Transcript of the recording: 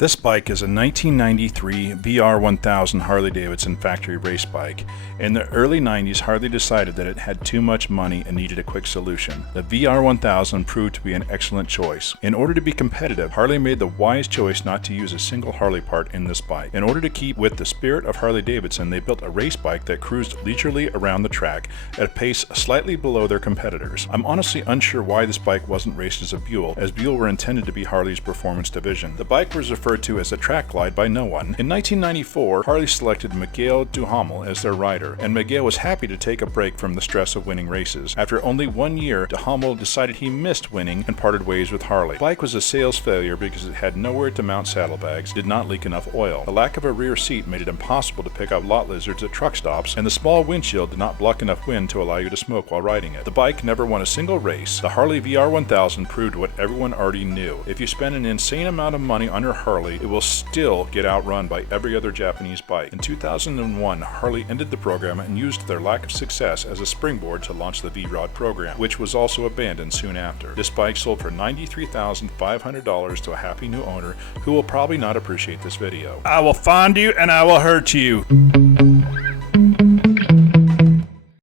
This bike is a 1993 VR1000 Harley Davidson factory race bike. In the early 90s, Harley decided that it had too much money and needed a quick solution. The VR1000 proved to be an excellent choice. In order to be competitive, Harley made the wise choice not to use a single Harley part in this bike. In order to keep with the spirit of Harley Davidson, they built a race bike that cruised leisurely around the track at a pace slightly below their competitors. I'm honestly unsure why this bike wasn't raced as a Buell, as Buell were intended to be Harley's performance division. The bike was referred to as a track glide by no one. In 1994, Harley selected Mecum Duhamel as their rider, and Mecum was happy to take a break from the stress of winning races. After only 1 year, Duhamel decided he missed winning and parted ways with Harley. The bike was a sales failure because it had nowhere to mount saddlebags, did not leak enough oil. The lack of a rear seat made it impossible to pick out lot lizards at truck stops, and the small windshield did not block enough wind to allow you to smoke while riding it. The bike never won a single race. The Harley VR1000 proved what everyone already knew. If you spend an insane amount of money on your Harley, it will still get outrun by every other Japanese bike. In 2001, Harley ended the program and used their lack of success as a springboard to launch the V-Rod program, which was also abandoned soon after. This bike sold for $93,500 to a happy new owner who will probably not appreciate this video. I will find you and I will hurt you.